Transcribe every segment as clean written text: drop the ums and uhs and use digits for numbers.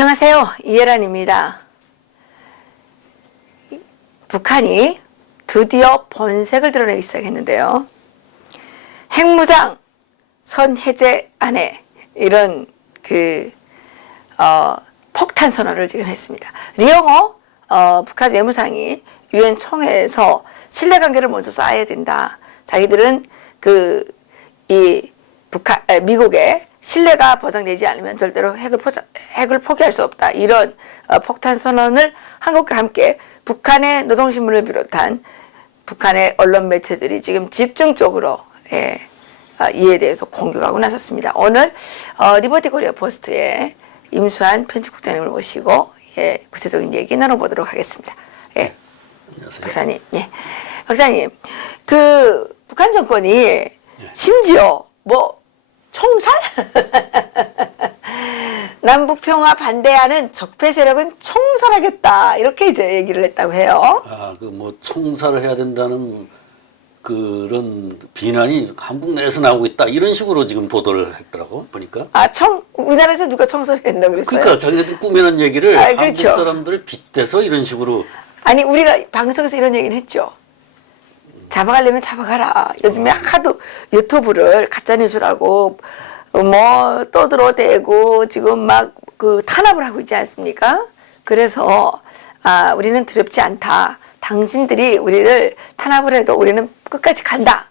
안녕하세요. 이혜란입니다. 북한이 드디어 본색을 드러내기 시작했는데요. 핵무장 선해제 안에 이런 폭탄 선언을 지금 했습니다. 리영호 북한 외무상이 유엔 총회에서 신뢰관계를 먼저 쌓아야 된다. 자기들은 미국의 신뢰가 보장되지 않으면 절대로 핵을 포기할 수 없다. 이런 폭탄 선언을 한국과 함께 북한의 노동신문을 비롯한 북한의 언론 매체들이 지금 집중적으로 이에 대해서 공격하고 나섰습니다. 오늘 리버티 코리아 포스트의 임수환 편집국장님을 모시고 구체적인 얘기 나눠보도록 하겠습니다. 안녕하세요. 박사님, 박사님, 북한 정권이 심지어 총살? 남북평화 반대하는 적폐 세력은 총살하겠다. 이렇게 이제 얘기를 했다고 해요. 총살을 해야 된다는 그런 비난이 한국 내에서 나오고 있다. 이런 식으로 지금 보도를 했더라고, 보니까. 우리나라에서 누가 총살을 했다고 그랬어요? 그러니까 자기네들 꾸며낸 얘기를 그렇죠. 한국 사람들을 빗대서 이런 식으로. 아니, 우리가 방송에서 이런 얘기는 했죠. 잡아가려면 잡아가라. 요즘에 하도 유튜브를 가짜뉴스라고 떠들어대고 지금 막 탄압을 하고 있지 않습니까? 그래서 우리는 두렵지 않다. 당신들이 우리를 탄압을 해도 우리는 끝까지 간다.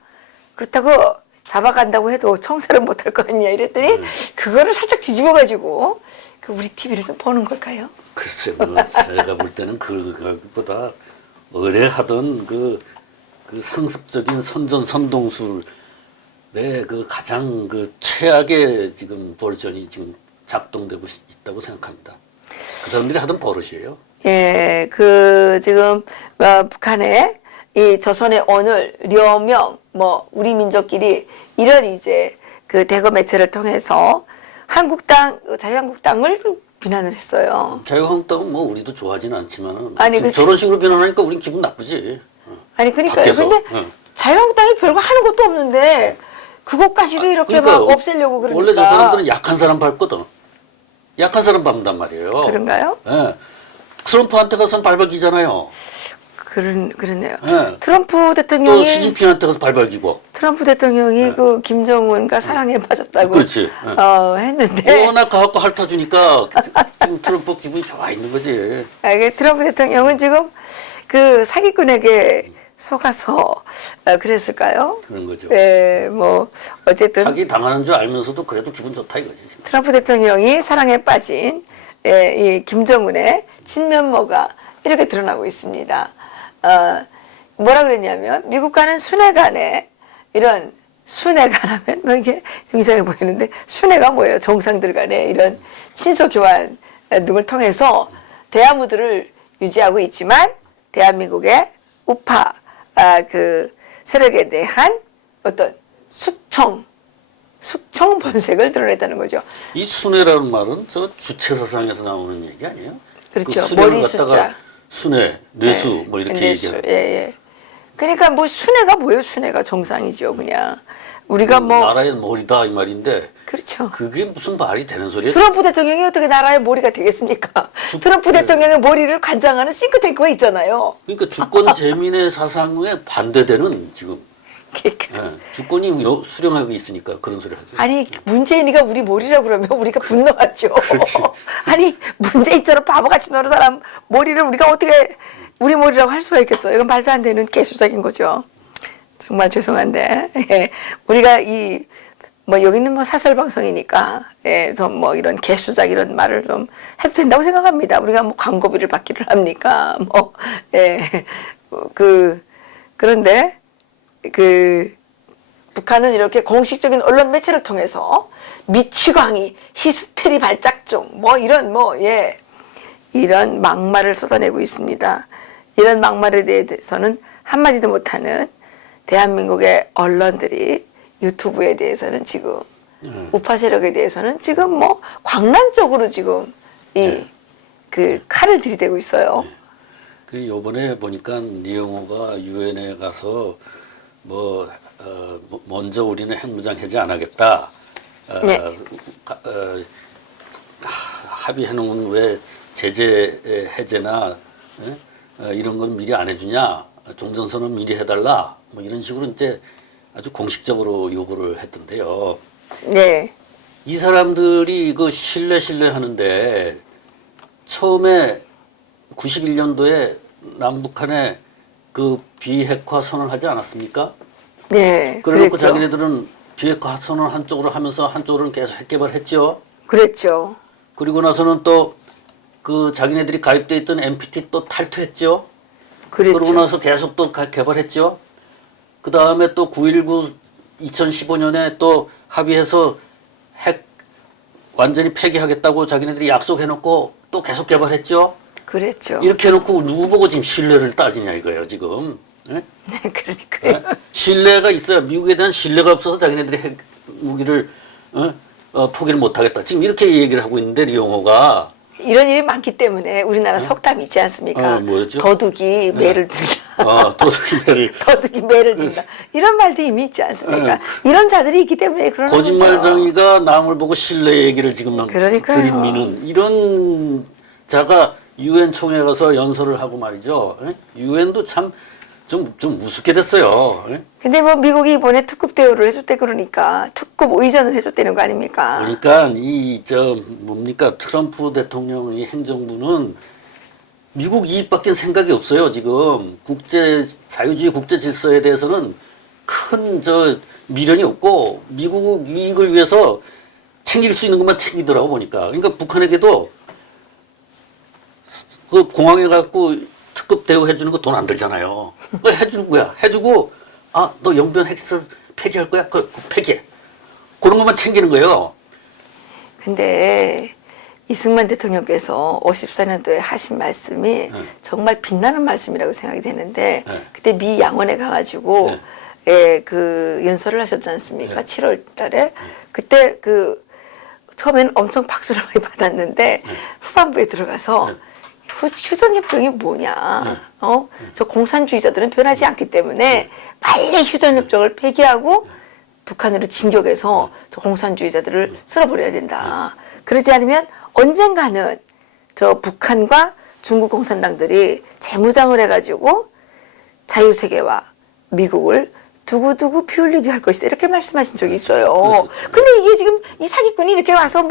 그렇다고 잡아간다고 해도 총살은 못할 거 아니냐 이랬더니 그거를 살짝 뒤집어가지고 우리 TV를 좀 보는 걸까요? 글쎄, 제가 볼 때는 그거보다 의뢰하던 그 상습적인 선동술의 가장 최악의 지금 버전이 지금 작동되고 있다고 생각합니다. 그 사람들이 하던 버릇이에요. 지금 북한의 이 조선의 오늘, 려명, 우리 민족끼리 이런 이제 대거 매체를 통해서 자유한국당을 비난을 했어요. 자유한국당은 우리도 좋아하지는 않지만 아니, 저런 식으로 비난하니까 우린 기분 나쁘지. 아니, 그러니까요. 밖에서. 근데 자유한국당이 별거 하는 것도 없는데 그것까지도 이렇게 막 없애려고 그러니까. 원래 저 사람들은 약한 사람 밟거든. 약한 사람 밟는단 말이에요. 그런가요? 트럼프한테 가서는 발발기잖아요. 그렇네요. 트럼프 또 대통령이 시진핑한테 가서 발발기고. 트럼프 대통령이 김정은과 사랑에 빠졌다고 그렇지. 했는데 워낙 가갖고 핥아주니까 지금 트럼프 기분이 좋아 있는 거지. 트럼프 대통령은 지금 사기꾼에게 속아서 그랬을까요? 그런 거죠. 어쨌든 사기 당하는 줄 알면서도 그래도 기분 좋다 이거지. 지금. 트럼프 대통령이 사랑에 빠진 이 김정은의 진면모가 이렇게 드러나고 있습니다. 뭐라 그랬냐면 미국과는 순회 간에 이런 순회가 하면 이게 좀 이상해 보이는데 순회가 뭐예요? 정상들 간에 이런 친서 교환 등을 통해서 대화무드를 유지하고 있지만 대한민국의 우파 세력에 대한 어떤 숙청 본색을 드러냈다는 거죠. 이 순회라는 말은 저 주체사상에서 나오는 얘기 아니에요? 그렇죠. 순회를 머리 갖다가 숫자. 순회, 뇌수 이렇게 얘기하는. 그러니까 순회가 뭐예요? 순회가 정상이죠, 그냥. 우리가 나라의 머리다 이 말인데. 그렇죠. 그게 무슨 말이 되는 소리예요? 트럼프 대통령이 어떻게 나라의 머리가 되겠습니까? 트럼프 대통령의 머리를 관장하는 싱크탱크가 있잖아요. 그러니까 주권 재민의 사상에 반대되는 지금. 주권이 수령하고 있으니까 그런 소리 하죠. 아니, 문재인이가 우리 머리라고 그러면 우리가 분노하죠. 그렇지. 아니, 문재인처럼 바보같이 노는 사람 머리를 우리가 어떻게 우리 머리라고 할 수가 있겠어요? 이건 말도 안 되는 개수작인 거죠. 정말 죄송한데 우리가 여기는 사설 방송이니까 좀 이런 개수작 이런 말을 좀 해도 된다고 생각합니다. 우리가 광고비를 받기를 합니까? 그런데 북한은 이렇게 공식적인 언론 매체를 통해서 미치광이 히스테리 발작 중 이런 막말을 쏟아내고 있습니다. 이런 막말에 대해서는 한마디도 못하는 대한민국의 언론들이 유튜브에 대해서는 지금 우파 세력에 대해서는 지금 광란적으로 지금 칼을 들이대고 있어요. 요번에 보니까 리영호가 유엔에 가서 먼저 우리는 핵무장 해제 안 하겠다. 합의해놓은 왜 제재 해제나 이런 건 미리 안 해주냐, 종전선언 미리 해달라, 뭐 이런 식으로 이제 아주 공식적으로 요구를 했던데요. 네. 이 사람들이 그 신뢰 하는데 처음에 91년도에 남북한에 그 비핵화 선언하지 않았습니까? 네. 그래놓고 그랬죠. 자기네들은 비핵화 선언 한쪽으로 하면서 한쪽으로는 계속 핵 개발했죠. 그랬죠. 그리고 나서는 또 그 자기네들이 가입돼 있던 NPT 또 탈퇴했죠. 그랬죠. 그러고 나서 계속 또 개발했죠. 그 다음에 또 9.19 2015년에 또 합의해서 핵 완전히 폐기하겠다고 자기네들이 약속해놓고 또 계속 개발했죠. 그랬죠. 이렇게 해놓고 누구 보고 지금 신뢰를 따지냐 이거예요 지금. 예? 네, 그러니까요. 예? 신뢰가 있어야 미국에 대한 신뢰가 없어서 자기네들이 핵 무기를 포기를 못하겠다. 지금 이렇게 얘기를 하고 있는데 리용호가 이런 일이 많기 때문에 우리나라 속담이 있지 않습니까? 뭐였죠? 도둑이 매를 든다. 도둑이 매를 도둑이 매를 든다. 이런 말도 이미 있지 않습니까? 이런 자들이 있기 때문에 그런 거죠. 거짓말쟁이가 남을 보고 신뢰 얘기를 지금 그러니까요. 들이미는 이런 자가 유엔 총회 가서 연설을 하고 말이죠. 유엔도 참 좀 우습게 됐어요. 근데 뭐 미국이 이번에 특급 대우를 해줬대 그러니까 특급 의전을 해줬다는 거 아닙니까? 그러니까 뭡니까 트럼프 대통령의 행정부는 미국 이익밖에 생각이 없어요. 지금 자유주의 국제 질서에 대해서는 큰 미련이 없고 미국 이익을 위해서 챙길 수 있는 것만 챙기더라고 보니까. 그러니까 북한에게도 그 공항에 갖고 특급 대우 해주는 거 돈 안 들잖아요. 그거 해주는 거야. 해주고 너 영변 핵을 폐기할 거야? 그 폐기해. 그런 것만 챙기는 거예요. 근데 이승만 대통령께서 54년도에 하신 말씀이 정말 빛나는 말씀이라고 생각이 되는데 그때 미 양원에 가가지고 그 연설을 하셨지 않습니까? 7월 달에. 그때 처음에는 엄청 박수를 많이 받았는데 후반부에 들어가서 휴전협정이 뭐냐? 저 공산주의자들은 변하지 않기 때문에 빨리 휴전협정을 폐기하고 북한으로 진격해서 저 공산주의자들을 쓸어버려야 된다. 그러지 않으면 언젠가는 저 북한과 중국 공산당들이 재무장을 해가지고 자유세계와 미국을 두고두고 피 흘리게 할 것이다. 이렇게 말씀하신 적이 있어요. 근데 이게 지금 이 사기꾼이 이렇게 와서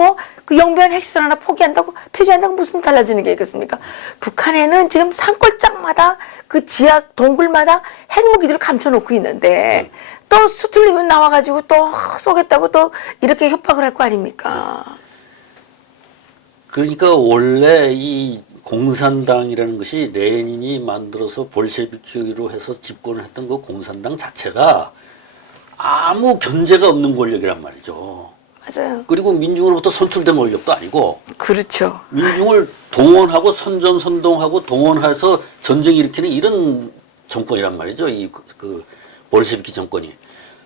그 영변 핵시설 하나 폐기한다고 무슨 달라지는 게 있겠습니까? 북한에는 지금 산골짜기마다 그 지하 동굴마다 핵무기들을 감춰놓고 있는데 또 수틀리면 나와가지고 또 쏘겠다고 또 이렇게 협박을 할 거 아닙니까? 그러니까 원래 이 공산당이라는 것이 레닌이 만들어서 볼셰비키로 해서 집권을 했던 그 공산당 자체가 아무 견제가 없는 권력이란 말이죠. 맞아요. 그리고 민중으로부터 선출된 권력도 아니고 그렇죠. 민중을 동원하고 선전선동하고 동원해서 전쟁 일으키는 이런 정권이란 말이죠. 그 볼셰비키 정권이.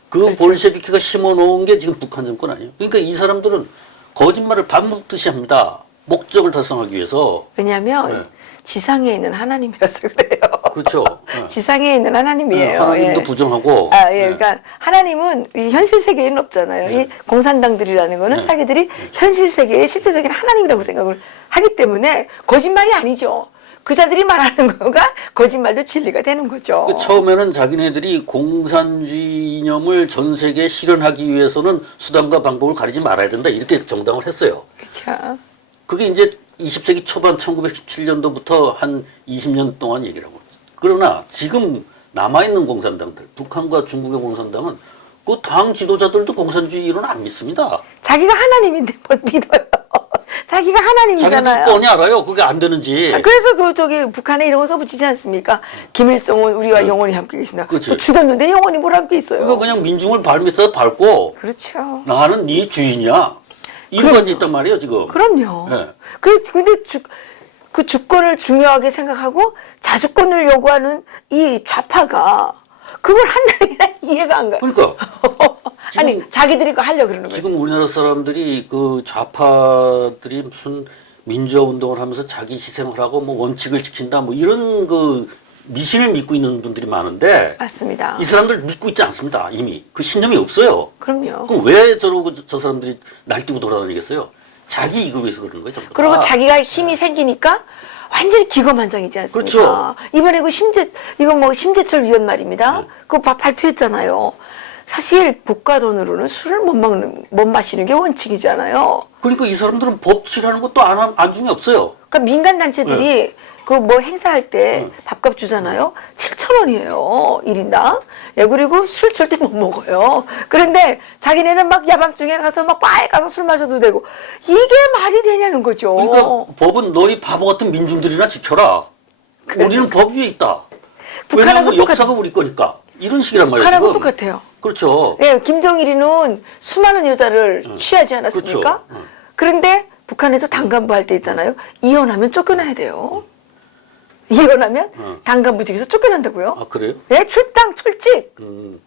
그렇죠. 볼셰비키가 심어놓은 게 지금 북한 정권 아니에요. 그러니까 이 사람들은 거짓말을 밥 먹듯이 합니다. 목적을 달성하기 위해서. 왜냐하면 지상에 있는 하나님이라서 그래요. 그렇죠. 지상에 있는 하나님이에요. 하나님도 부정하고. 그러니까 하나님은 이 현실 세계에는 없잖아요. 이 공산당들이라는 거는 자기들이 현실 세계의 실제적인 하나님이라고 생각을 하기 때문에 거짓말이 아니죠. 그자들이 말하는 거가 거짓말도 진리가 되는 거죠. 처음에는 자기네들이 공산주의 이념을 전 세계에 실현하기 위해서는 수단과 방법을 가리지 말아야 된다. 이렇게 정당을 했어요. 그렇죠. 그게 이제 20세기 초반 1917년도부터 한 20년 동안 얘기를 하고. 그러나 지금 남아있는 공산당들, 북한과 중국의 공산당은 그 당 지도자들도 공산주의 이론을 안 믿습니다. 자기가 하나님인데 뭘 믿어요. 자기가 하나님이잖아요. 자기도 뻔히 알아요. 그게 안 되는지. 그래서 북한에 이런 거 써붙이지 않습니까? 김일성은 우리와 영원히 함께 계신다. 그렇지. 죽었는데 영원히 뭘 함께 있어요. 그거 그냥 민중을 발밑에서 밟고 그렇죠. 나는 네 주인이야. 이거까지 있단 말이에요, 지금. 그럼요. 네. 근데 그 주권을 중요하게 생각하고 자주권을 요구하는 이 좌파가 그걸 한다니까 이해가 안 가요. 그러니까. 아니, 자기들이 그거 하려고 그러는 거지. 지금 우리나라 사람들이 그 좌파들이 무슨 민주화 운동을 하면서 자기 희생을 하고 뭐 원칙을 지킨다 뭐 이런 그 미신을 믿고 있는 분들이 많은데 맞습니다. 이 사람들 믿고 있지 않습니다. 이미 그 신념이 없어요. 그럼요. 그럼 왜 저러고 저 사람들이 날뛰고 돌아다니겠어요? 자기 이익을 위해서 그러는 거예요. 전부 다. 그리고 자기가 힘이 생기니까 완전히 기고만장이지 않습니까? 그렇죠. 이번에 이거 뭐 심재철 위원 말입니다. 그거 발표했잖아요. 사실 국가 돈으로는 술을 못 마시는 게 원칙이잖아요. 그러니까 이 사람들은 법치라는 것도 안중에 없어요. 그러니까 민간 단체들이 그 뭐 행사할 때 밥값 주잖아요. 7,000원이에요. 1인당. 예, 그리고 술 절대 못 먹어요. 그런데 자기네는 막 야밤중에 가서 막 바에 가서 술 마셔도 되고 이게 말이 되냐는 거죠. 그러니까 법은 너희 바보 같은 민중들이나 지켜라. 우리는 법 위에 있다. 왜냐하면 북한하고 역사가 우리 거니까. 이런 식이란 말이에요. 북한하고 지금. 똑같아요. 그렇죠. 예, 김정일이는 수많은 여자를 취하지 않았습니까? 그렇죠. 그런데 북한에서 당간부 할 때 있잖아요. 이혼하면 쫓겨나야 돼요. 이혼하면 당간부직에서 쫓겨난다고요. 아, 그래요? 예, 출당, 출직.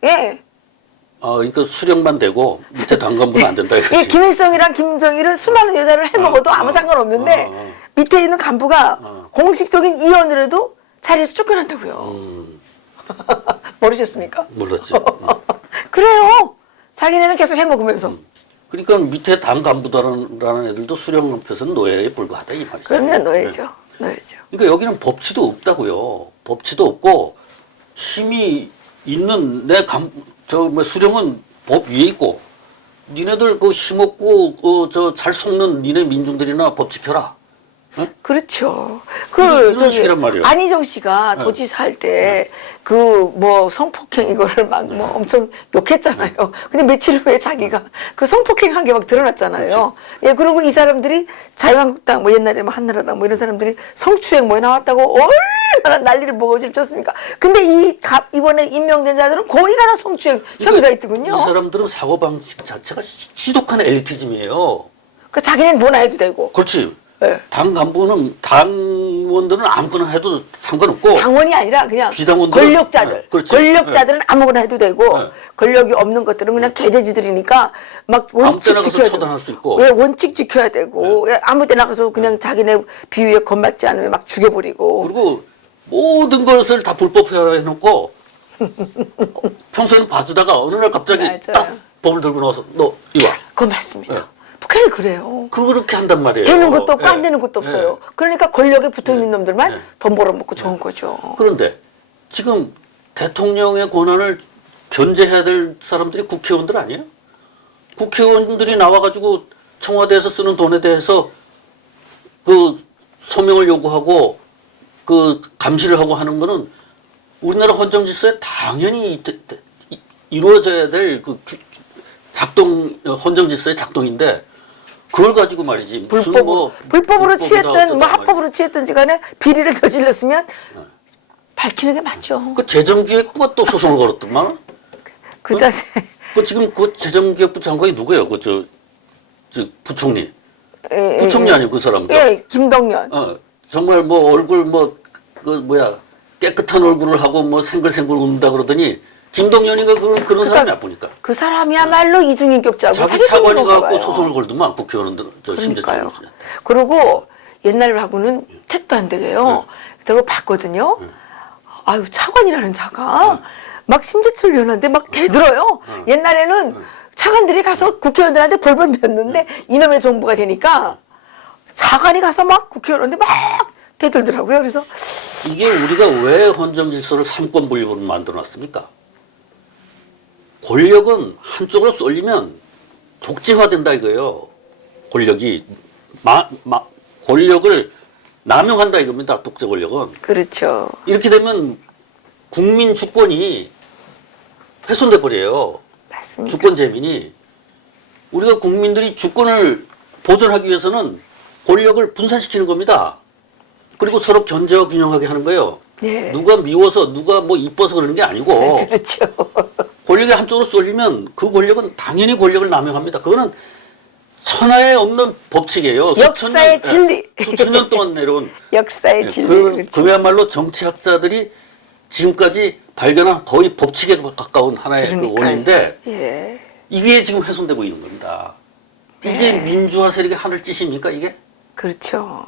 예. 아, 그러니까 수령만 되고 밑에 당간부는 안 된다 이거지. 예, 김일성이랑 김정일은 수많은 여자를 해먹어도 아무 상관없는데 밑에 있는 간부가 공식적인 이혼을 해도 자리에서 쫓겨난다고요. 모르셨습니까? 몰랐죠. 그래요. 자기네는 계속 해먹으면서. 그러니까 밑에 당 간부라는 애들도 수령 앞에서는 노예에 불과하다 이 말이죠. 그러면 노예죠. 노예죠. 그러니까 여기는 법치도 없다고요. 법치도 없고 힘이 있는 뭐 수령은 법 위에 있고 니네들 그 힘없고 잘 속는 니네 민중들이나 법 지켜라. 그렇죠. 이런 식이란 말이에요. 안희정 씨가 도지사 할 때 그 뭐 성폭행 이거를 막 뭐 엄청 욕했잖아요. 근데 며칠 후에 자기가 그 성폭행 한 게 막 드러났잖아요. 예, 그리고 이 사람들이 자유한국당 뭐 옛날에 뭐 한나라당 뭐 이런 사람들이 성추행 뭐에 나왔다고 얼마나 난리를 먹어질 쳤습니까? 근데 이번에 임명된 자들은 거의 다 성추행 혐의가 있더군요. 이 사람들은 사고방식 자체가 지독한 엘리티즘이에요. 그 자기는 뭐나 해도 되고. 그렇지. 네. 당 간부는 당원들은 아무거나 해도 상관없고 당원이 아니라 그냥 비당원들은- 권력자들. 네, 그렇지. 권력자들은 아무거나 해도 되고 네. 권력이 없는 것들은 그냥 개돼지들이니까 막 아무 원칙 때나 가서 지켜야 처단할 수 있고. 예, 원칙 지켜야 되고 예, 아무 데나 가서 그냥 자기네 비위에 겁맞지 않으면 막 죽여버리고. 그리고 모든 것을 다 불법화해놓고 평소에는 봐주다가 어느 날 갑자기 맞아요. 딱 법을 들고 나와서 너 이리 와. 그건 맞습니다. 네. 북한이 그래요. 그렇게 한단 말이에요. 되는 것도 없고 예. 안 되는 것도 예. 없어요. 그러니까 권력에 붙어있는 놈들만 네. 돈 벌어먹고 좋은 거죠. 그런데 지금 대통령의 권한을 견제해야 될 사람들이 국회의원들 아니에요? 국회의원들이 나와가지고 청와대에서 쓰는 돈에 대해서 그 소명을 요구하고 그 감시를 하고 하는 거는 우리나라 헌정질서에 당연히 이루어져야 될 그 헌정질서의 작동인데 그걸 가지고 말이지 무슨 불법으로 불법이다 취했든 뭐 어쩌다 합법으로 취했든지 간에 비리를 저질렀으면 밝히는 게 맞죠. 그 재정기획부가 또 소송을 걸었더만. 그 자세. 그 지금 그 재정기획부 장관이 누구예요? 그 저 부총리. 예, 부총리 예, 아니고 그 사람도. 예, 김동연. 정말 뭐 얼굴 그 뭐야 깨끗한 얼굴을 하고 뭐 생글생글 웃는다 그러더니 김동연이가 그런 사람이 안 보니까. 그 사람이야말로 이중인격자고 자기 사기꾼인 차관이 건가 갖고 봐요. 소송을 걸더만 국회의원들 그러니까요. 심재철. 그리고 옛날하고는 택도 안 되게요. 저거 봤거든요. 아유 차관이라는 자가 막 심재철 위원한테 막 대들어요. 옛날에는 차관들이 가서 국회의원들한테 벌벌 폈는데 이놈의 정부가 되니까 차관이 가서 막 국회의원한테 막 대들더라고요. 그래서 이게 우리가 왜 헌정질서를 삼권 분립으로 만들어놨습니까? 권력은 한쪽으로 쏠리면 독재화된다 이거예요. 권력이 권력을 남용한다 이겁니다. 독재 권력은. 그렇죠. 이렇게 되면 국민 주권이 훼손돼 버려요. 맞습니다. 주권 재민이. 우리가 국민들이 주권을 보존하기 위해서는 권력을 분산시키는 겁니다. 그리고 서로 견제와 균형하게 하는 거예요. 예. 누가 미워서 누가 뭐 이뻐서 그러는 게 아니고 그렇죠. 권력이 한쪽으로 쏠리면 그 권력은 당연히 권력을 남용합니다. 그거는 천하에 없는 법칙이에요. 역사의 진리. 수천 년 동안 내려온 역사의 진리. 그렇죠. 그야말로 정치학자들이 지금까지 발견한 거의 법칙에 가까운 하나의 그 그러니까요. 원인데 예. 이게 지금 훼손되고 있는 겁니다. 이게 네. 민주화 세력의 하늘 짓입니까 이게? 그렇죠.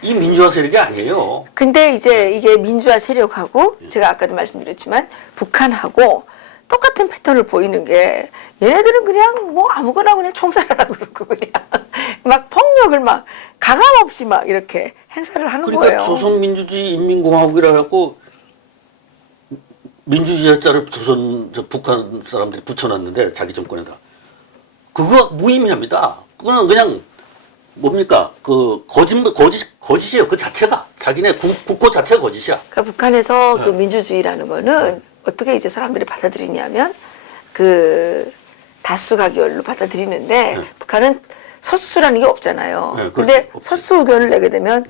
이 민주화 세력이 아니에요. 근데 이제 이게 민주화 세력하고 제가 아까도 말씀드렸지만 북한하고 똑같은 패턴을 보이는 게 얘네들은 그냥 뭐 아무거나 그냥 총살하라고 그러고 그냥 막 폭력을 막 가감 없이 막 이렇게 행사를 하는 그러니까 거예요. 조선민주주의 인민공화국이라 갖고 민주주의 자를 북한 사람들이 붙여놨는데 자기 정권에다 그거 무의미합니다. 그거는 그냥 뭡니까 그 거짓이에요. 그 자체가 자기네 국고 자체가 거짓이야. 그러니까 북한에서 그 네. 민주주의라는 거는 어떻게 이제 사람들이 받아들이냐면 그 다수가결로 받아들이는데 북한은 서수라는 게 없잖아요. 네, 그렇죠. 근데 없지. 서수 의견을 내게 되면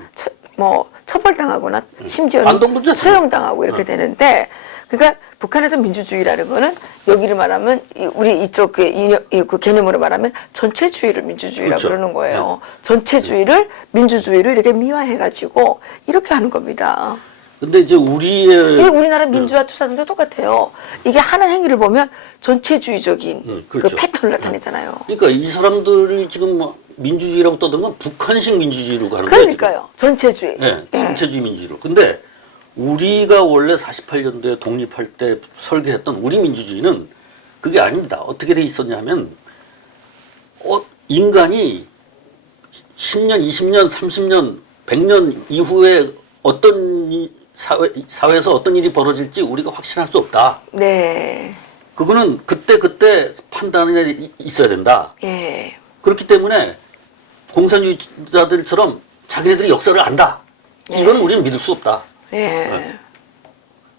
뭐 처벌당하거나 심지어는 반동문제죠. 처형당하고 이렇게 되는데 그러니까 북한에서 민주주의라는 거는 여기를 말하면 우리 이쪽 그 개념으로 말하면 전체주의를 민주주의라고 그렇죠. 그러는 거예요. 전체주의를 민주주의로 이렇게 미화해가지고 이렇게 하는 겁니다. 근데 이제 이게 우리의 우리나라 민주화 투사들도 똑같아요. 이게 하는 행위를 보면 전체주의적인 그렇죠. 그 패턴을 나타내잖아요. 그러니까 이 사람들이 지금 뭐 민주주의라고 떠든 건 북한식 민주주의로 가는 거예요. 그러니까요. 전체주의. 네, 예. 전체주의 민주주의로. 근데 우리가 원래 48년도에 독립할 때 설계했던 우리 민주주의는 그게 아닙니다. 어떻게 돼 있었냐면 인간이 10년, 20년, 30년, 100년 이후에 어떤 사회에서 어떤 일이 벌어질지 우리가 확신할 수 없다. 네. 그거는 그때 판단에 있어야 된다. 예. 그렇기 때문에 공산주의자들처럼 자기네들이 역사를 안다. 이거는 우리는 믿을 수 없다. 예.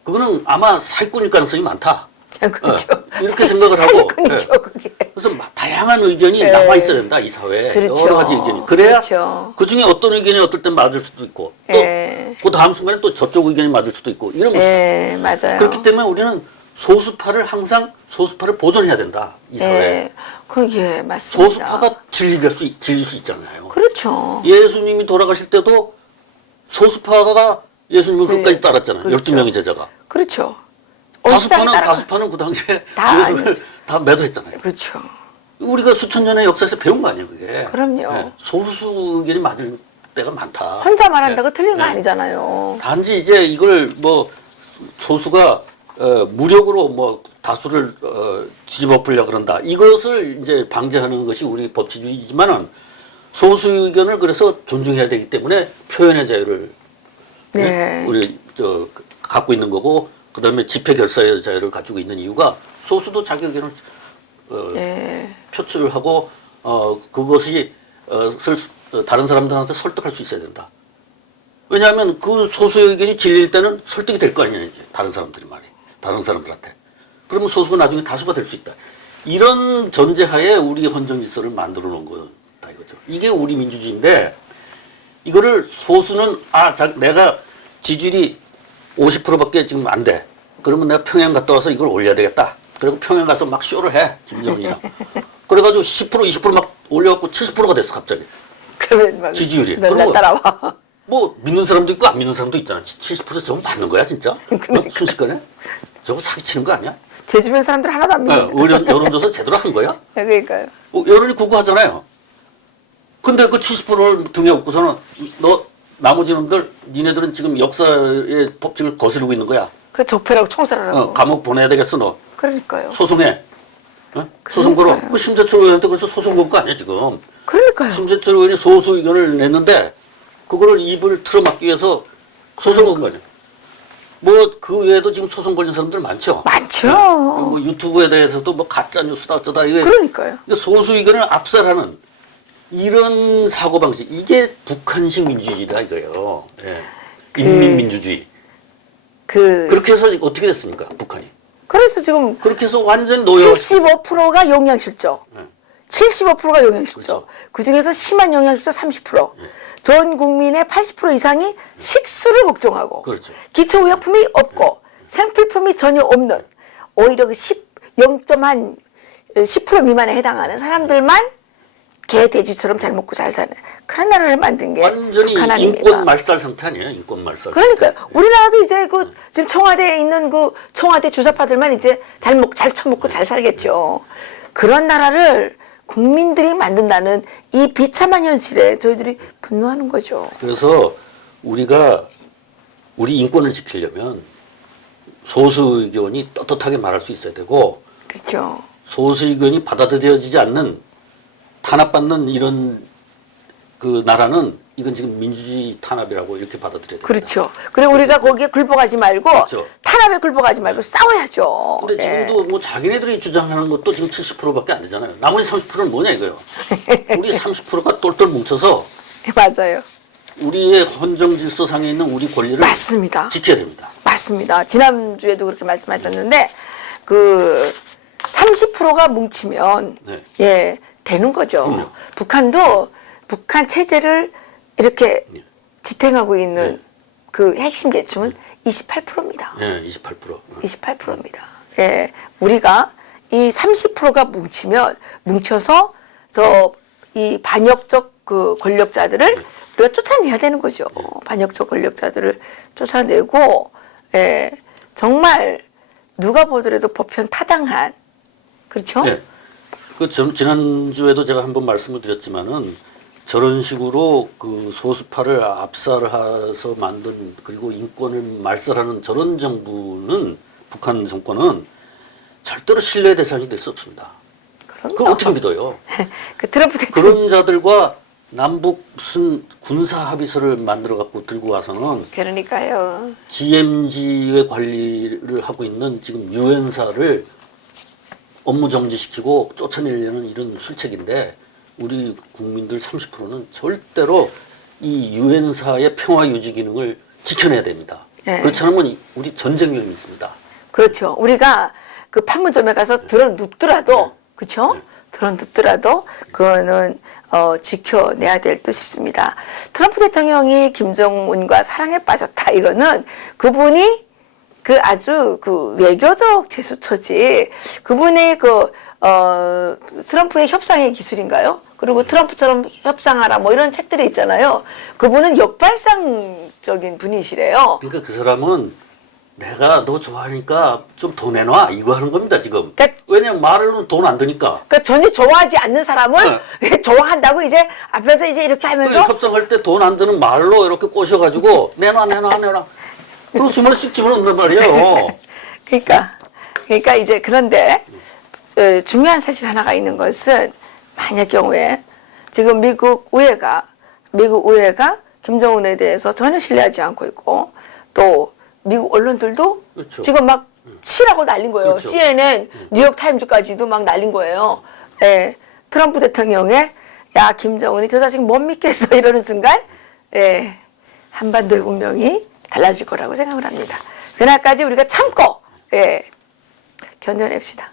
그거는 아마 사기꾼일 가능성이 많다. 아, 그렇죠. 이렇게 생각을 하고. 사기꾼이죠, 그게. 그래서 다양한 의견이 예. 남아 있어야 된다, 이 사회에. 그렇죠. 여러 가지 의견이. 그래야 그렇죠. 그 중에 어떤 의견이 어떨 땐 맞을 수도 있고 또 예. 그 다음 순간에 또 저쪽 의견이 맞을 수도 있고 이런 것이다. 예, 맞아요. 그렇기 때문에 우리는 소수파를 항상 소수파를 보존해야 된다, 이 사회에. 예. 그게 맞습니다. 소수파가 질릴 수 있잖아요. 그렇죠. 예수님이 돌아가실 때도 소수파가 예수님을 네. 끝까지 따랐잖아요. 그렇죠. 12명의 제자가. 그렇죠. 다수파는 그 당시에 다 예수를 아니죠. 다 매도했잖아요. 그렇죠. 우리가 수천 년의 역사에서 배운 거 아니에요, 그게. 그럼요. 소수 의견이 맞을 때가 많다. 혼자 말한다고 틀린 거 네. 아니잖아요. 단지 이제 이걸 뭐 소수가 무력으로 뭐 다수를 뒤집어 엎으려 그런다. 이것을 이제 방지하는 것이 우리 법치주의지만은 소수 의견을 그래서 존중해야 되기 때문에 표현의 자유를 네. 우리 갖고 있는 거고 그다음에 집회 결사의 자유를 가지고 있는 이유가 소수도 자기 의견을 예. 표출을 하고 그것이 다른 사람들한테 설득할 수 있어야 된다. 왜냐하면 그 소수의 의견이 질릴 때는 설득이 될 거 아니냐 이제 다른 사람들이 말이 다른 사람들한테. 그러면 소수가 나중에 다수가 될 수 있다. 이런 전제하에 우리 헌정 질서를 만들어 놓은 거다 이거죠. 이게 우리 민주주의인데 이거를 소수는 내가 지지율이 50%밖에 지금 안 돼. 그러면 내가 평양 갔다 와서 이걸 올려야 되겠다. 그리고 평양 가서 막 쇼를 해 김정은이랑. 그래가지고 10% 20%막 올려갖고 70%가 됐어 갑자기. 그러면 막 지지율이. 맨날 그러면 따라와. 뭐 믿는 사람도 있고 안 믿는 사람도 있잖아. 70% 저거 맞는 거야 진짜? 그러니까. 순식간에? 저거 사기치는 거 아니야? 제 주변 사람들 하나도 안 믿는. 여론조사 제대로 한 거야? 그러니까요. 여론이 구구하잖아요. 근데 그 70%를 등에 업고서는 너 나머지 놈들 니네들은 지금 역사의 법칙을 거스르고 있는 거야. 그 적폐라고 총살하라고. 감옥 보내야 되겠어 너. 그러니까요. 소송해. 소송 걸어. 그러니까요. 그 심재철 의원한테 그래서 소송 건 거 아니야 지금. 그러니까요. 심재철 의원이 소수 의견을 냈는데 그거를 입을 틀어막기 위해서 소송 건 거 아니야. 뭐 그 외에도 지금 소송 걸린 사람들 많죠. 많죠. 뭐 유튜브에 대해서도 뭐 가짜 뉴스다 어쩌다 이게 그러니까요. 소수 의견을 압살하는 이런 사고 방식 이게 북한식 민주주의다 이거예요. 예. 인민민주주의. 그렇게 해서 어떻게 됐습니까 북한이? 그래서 지금 그렇게 해서 완전 노예화. 75%가 영양실조. 네. 75%가 영양실조. 그렇죠. 그중에서 심한 영양실조 30%. 전 국민의 80% 이상이 식수를 걱정하고 그렇죠. 기초의약품이 없고 생필품이 전혀 없는 오히려 그 10% 미만에 해당하는 사람들만 개 돼지처럼 잘 먹고 잘 사는 그런 나라를 만든 게 완전히 북한 아닙니까? 인권 말살 상태 아니에요? 인권 말살. 그러니까요. 우리나라도 이제 지금 청와대에 있는 그 청와대 주사파들만 이제 잘 처먹고 잘 살겠죠. 그런 나라를 국민들이 만든다는 이 비참한 현실에 저희들이 분노하는 거죠. 그래서 우리가 우리 인권을 지키려면 소수 의견이 떳떳하게 말할 수 있어야 되고 그렇죠. 소수 의견이 받아들여지지 않는 탄압받는 이런 그 나라는 이건 지금 민주주의 탄압이라고 이렇게 받아들여야 됩니다. 그렇죠. 그리고 우리가 거기에 굴복하지 말고 그렇죠. 탄압에 굴복하지 말고 싸워야죠. 근데 예. 지금도 뭐 자기네들이 주장하는 것도 지금 70%밖에 안 되잖아요. 나머지 30%는 뭐냐 이거요. 우리 30%가 똘똘 뭉쳐서 맞아요. 우리의 헌정 질서상에 있는 우리 권리를 맞습니다. 지켜야 됩니다. 맞습니다. 지난주에도 그렇게 말씀하셨는데 그 30%가 뭉치면 네. 예, 되는 거죠. 그럼요. 북한도 북한 체제를 이렇게 네. 지탱하고 있는 네. 그 핵심 계층은 28%입니다. 네, 28%. 28%입니다. 예, 우리가 이 30%가 뭉쳐서 이 반역적 그 권력자들을 우리가 쫓아내야 되는 거죠. 반역적 권력자들을 쫓아내고, 예, 정말 누가 보더라도 보편 타당한, 그렇죠? 네. 지난주에도 제가 한번 말씀을 드렸지만은 저런 식으로 그 소수파를 압살해서 만든 그리고 인권을 말살하는 저런 정부는 북한 정권은 절대로 신뢰 대상이 될 수 없습니다. 그걸 어떻게 믿어요? 그 트럼프 대통령. 그런 자들과 남북 무슨 군사 합의서를 만들어 갖고 들고 와서는 그러니까요. DMZ의 관리를 하고 있는 지금 유엔사를 업무 정지시키고 쫓아내려는 이런 술책인데 우리 국민들 30%는 절대로 이 유엔사의 평화 유지 기능을 지켜내야 됩니다. 네. 그렇지 않으면 우리 전쟁 위험이 있습니다. 그렇죠. 우리가 그 판문점에 가서 들어눕더라도, 그렇죠? 들어눕더라도 그거는 지켜내야 될 듯 싶습니다. 트럼프 대통령이 김정은과 사랑에 빠졌다. 이거는 그분이 그 아주 그 외교적 제스처지. 그분의 트럼프의 협상의 기술인가요? 그리고 트럼프처럼 협상하라 뭐 이런 책들이 있잖아요. 그분은 역발상적인 분이시래요. 그러니까 그 사람은 내가 너 좋아하니까 좀 돈 내놔 이거 하는 겁니다 지금. 그러니까 왜냐면 말은 돈 안 드니까. 그러니까 전혀 좋아하지 않는 사람을 좋아한다고 이제 앞에서 이제 이렇게 또 하면서 협상할 때 돈 안 드는 말로 이렇게 꼬셔가지고 내놔. 그 주머니 쓱 집어넣는단 말이에요. 그러니까 이제 그런데 중요한 사실 하나가 있는 것은 만약 경우에 지금 미국 의회가 김정은에 대해서 전혀 신뢰하지 않고 있고 또 미국 언론들도 그렇죠. 지금 막 치라고 날린 거예요. 그렇죠. CNN, 뉴욕 타임즈까지도 막 날린 거예요. 예, 트럼프 대통령의 야 김정은이 저 자식 못 믿겠어 이러는 순간 예, 한반도의 운명이 달라질 거라고 생각을 합니다. 그날까지 우리가 참고 예, 견뎌냅시다.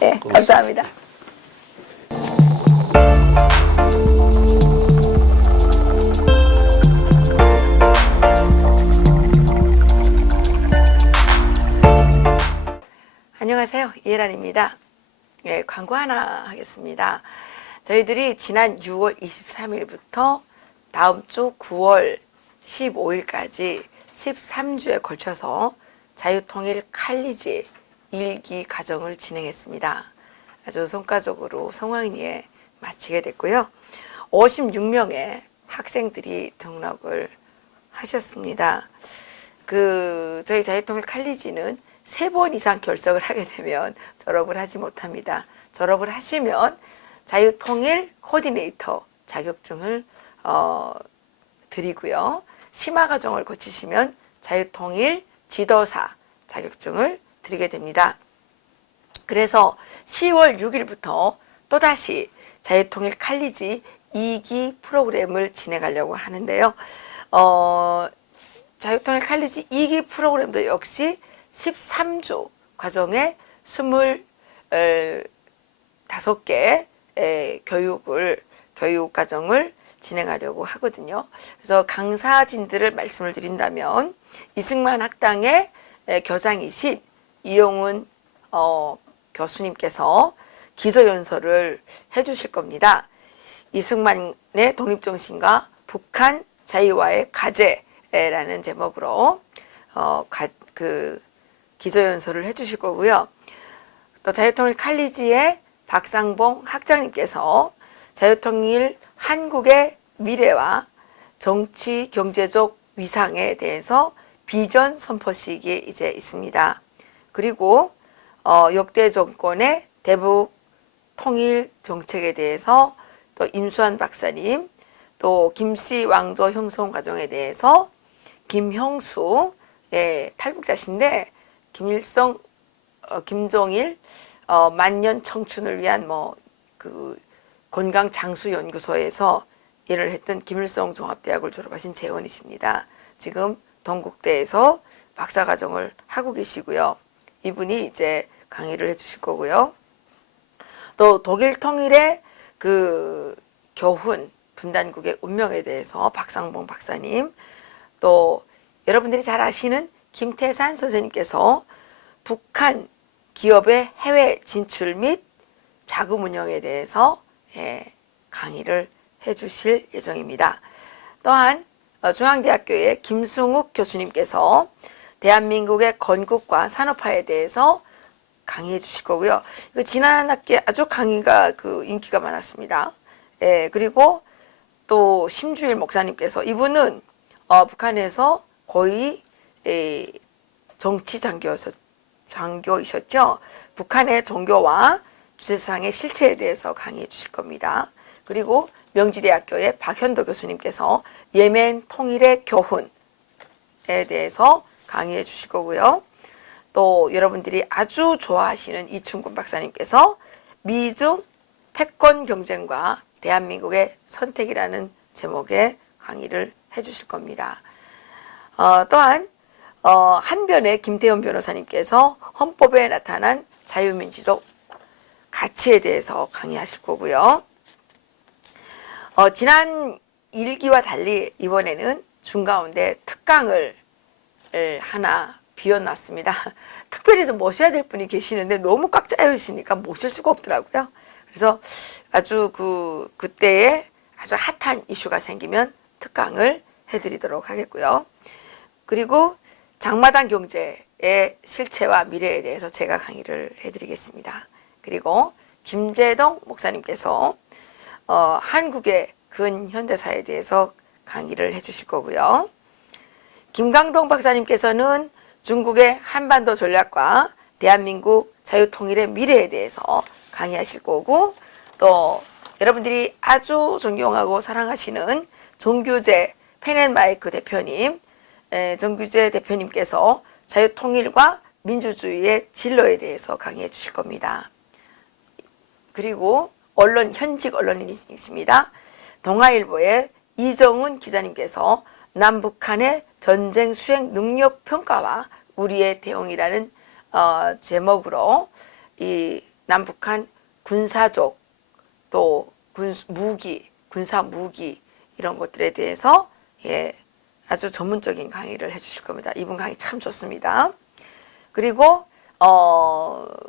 네, 감사합니다. 안녕하세요. 이혜란입니다. 예, 광고 하나 하겠습니다. 저희들이 지난 6월 23일부터 다음 주 9월 15일까지 13주에 걸쳐서 자유통일 칼리지 1기 과정을 진행했습니다. 아주 성과적으로 성황리에 마치게 됐고요. 56명의 학생들이 등록을 하셨습니다. 저희 자유통일 칼리지는 3번 이상 결석을 하게 되면 졸업을 하지 못합니다. 졸업을 하시면 자유통일 코디네이터 자격증을 드리고요. 심화과정을 거치시면 자유통일 지도사 자격증을 드리게 됩니다. 그래서 10월 6일부터 또다시 자유통일 칼리지 2기 프로그램을 진행하려고 하는데요. 자유통일 칼리지 2기 프로그램도 역시 13주 과정에 25개 교육 과정을 진행하려고 하거든요. 그래서 강사진들을 말씀을 드린다면 이승만 학당의 교장이신 이용훈 교수님께서 기소연설을 해주실 겁니다. 이승만의 독립정신과 북한 자유와의 과제라는 제목으로 기소연설을 해주실 거고요. 또 자유통일 칼리지의 박상봉 학장님께서 자유통일 한국의 미래와 정치 경제적 위상에 대해서 비전 선포식이 이제 있습니다. 그리고 역대 정권의 대북 통일 정책에 대해서 또 임수환 박사님, 또 김씨 왕조 형성 과정에 대해서 김형수, 탈북자신데 김일성, 김종일 만년 청춘을 위한 그 건강 장수 연구소에서 일을 했던 김일성 종합대학을 졸업하신 재원이십니다. 지금 동국대에서 박사과정을 하고 계시고요. 이분이 이제 강의를 해주실 거고요. 또 독일 통일의 그 교훈, 분단국의 운명에 대해서 박상봉 박사님, 또 여러분들이 잘 아시는 김태산 선생님께서 북한 기업의 해외 진출 및 자금 운영에 대해서 강의를 해주실 예정입니다. 또한 중앙대학교의 김승욱 교수님께서 대한민국의 건국과 산업화에 대해서 강의해 주실 거고요. 지난 학기에 아주 강의가 인기가 많았습니다. 그리고 또 심주일 목사님께서 이분은 북한에서 거의 정치 장교이셨죠. 북한의 종교와 주체상의 실체에 대해서 강의해 주실 겁니다. 그리고 명지대학교의 박현도 교수님께서 예멘 통일의 교훈에 대해서 강의해 주실 거고요. 또 여러분들이 아주 좋아하시는 이충근 박사님께서 미중 패권 경쟁과 대한민국의 선택이라는 제목의 강의를 해주실 겁니다. 또한 한변의 김태현 변호사님께서 헌법에 나타난 자유민주적 가치에 대해서 강의하실 거고요. 지난 1기와 달리 이번에는 중가운데 특강을 하나 비워놨습니다. 특별히 좀 모셔야 될 분이 계시는데 너무 꽉 짜여 있으니까 모실 수가 없더라고요. 그래서 아주 그때에 아주 핫한 이슈가 생기면 특강을 해드리도록 하겠고요. 그리고 장마당 경제의 실체와 미래에 대해서 제가 강의를 해드리겠습니다. 그리고 김재동 목사님께서 한국의 근현대사에 대해서 강의를 해주실 거고요. 김강동 박사님께서는 중국의 한반도 전략과 대한민국 자유통일의 미래에 대해서 강의하실 거고, 또 여러분들이 아주 존경하고 사랑하시는 정규재 펜앤마이크 대표님, 정규재 대표님께서 자유통일과 민주주의의 진로에 대해서 강의해 주실 겁니다. 그리고 현직 언론인이십니다. 동아일보의 이정훈 기자님께서 남북한의 전쟁 수행 능력 평가와 우리의 대응이라는 제목으로 이 남북한 군사적 또 군사 무기 이런 것들에 대해서 아주 전문적인 강의를 해주실 겁니다. 이분 강의 참 좋습니다. 그리고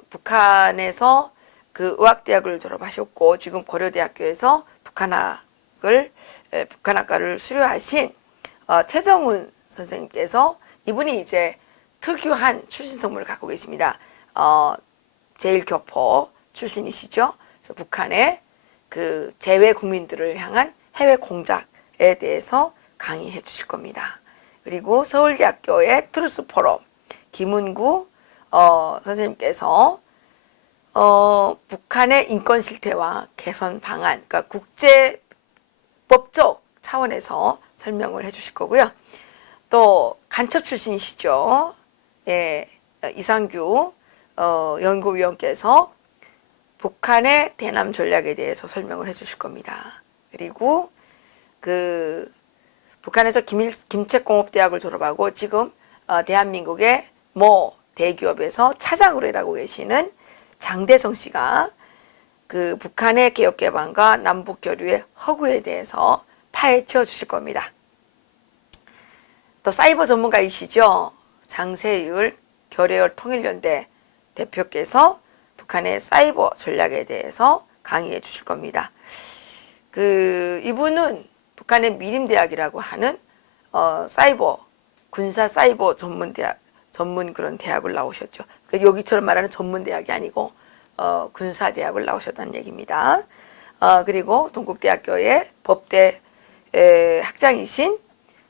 북한에서 그 의학대학을 졸업하셨고 지금 고려대학교에서 북한학과를 수료하신 최정훈 선생님께서 이분이 이제 특유한 출신 성분을 갖고 계십니다. 제1교포 출신이시죠. 그래서 북한의 그 재외 국민들을 향한 해외 공작에 대해서 강의해 주실 겁니다. 그리고 서울대학교의 트루스 포럼 김은구 선생님께서 북한의 인권 실태와 개선 방안, 그러니까 국제법적 차원에서 설명을 해주실 거고요. 또 간첩 출신이시죠. 이상규 연구위원께서 북한의 대남 전략에 대해서 설명을 해주실 겁니다. 그리고 북한에서 김책공업대학을 졸업하고 지금 대한민국의 대기업에서 차장으로 일하고 계시는 장대성 씨가 북한의 개혁 개방과 남북 교류의 허구에 대해서 파헤쳐 주실 겁니다. 또 사이버 전문가이시죠. 장세율 결의열 통일연대 대표께서 북한의 사이버 전략에 대해서 강의해 주실 겁니다. 이분은 북한의 미림대학이라고 하는 군사 사이버 전문 그런 대학을 나오셨죠. 여기처럼 말하는 전문대학이 아니고 군사대학을 나오셨다는 얘기입니다. 그리고 동국대학교의 법대 학장이신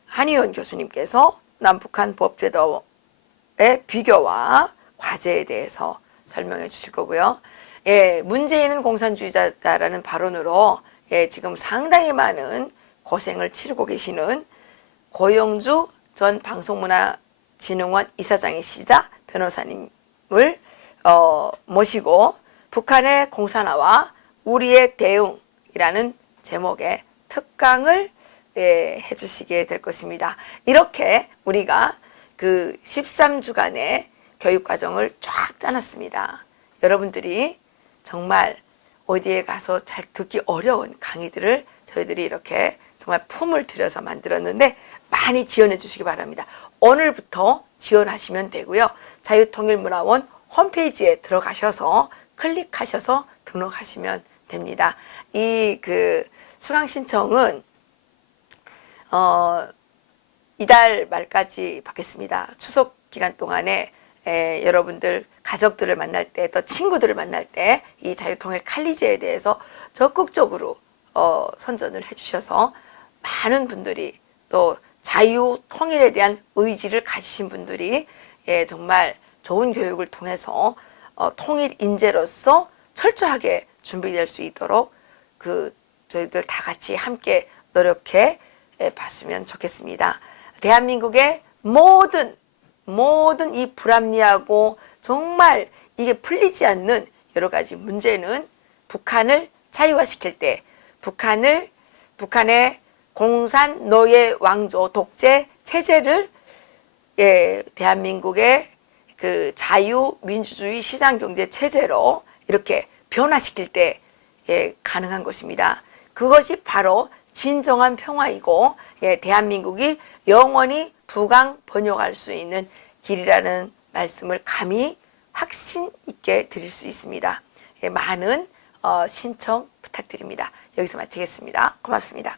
한의원 교수님께서 남북한 법제도의 비교와 과제에 대해서 설명해 주실 거고요. 예, 문재인은 공산주의자다라는 발언으로 예, 지금 상당히 많은 고생을 치르고 계시는 고영주 전 방송문화진흥원 이사장이시자 변호사님을 모시고 북한의 공산화와 우리의 대응이라는 제목의 특강을 해주시게 될 것입니다. 이렇게 우리가 그 13주간의 교육과정을 쫙 짜놨습니다. 여러분들이 정말 어디에 가서 잘 듣기 어려운 강의들을 저희들이 이렇게 정말 품을 들여서 만들었는데 많이 지원해 주시기 바랍니다. 오늘부터 지원하시면 되고요. 자유통일문화원 홈페이지에 들어가셔서 클릭하셔서 등록하시면 됩니다. 이 그 수강 신청은 이달 말까지 받겠습니다. 추석 기간 동안에 여러분들 가족들을 만날 때 또 친구들을 만날 때 이 자유통일 칼리제에 대해서 적극적으로 선전을 해주셔서 많은 분들이 또 자유통일에 대한 의지를 가지신 분들이 정말 좋은 교육을 통해서 통일 인재로서 철저하게 준비될 수 있도록 저희들 다 같이 함께 노력해 봤으면 좋겠습니다. 대한민국의 모든 이 불합리하고 정말 이게 풀리지 않는 여러 가지 문제는 북한을 자유화시킬 때 북한의 공산 노예 왕조 독재 체제를 대한민국의 그 자유민주주의 시장경제 체제로 이렇게 변화시킬 때 가능한 것입니다. 그것이 바로 진정한 평화이고 대한민국이 영원히 부강 번영할 수 있는 길이라는 말씀을 감히 확신 있게 드릴 수 있습니다. 많은 신청 부탁드립니다. 여기서 마치겠습니다. 고맙습니다.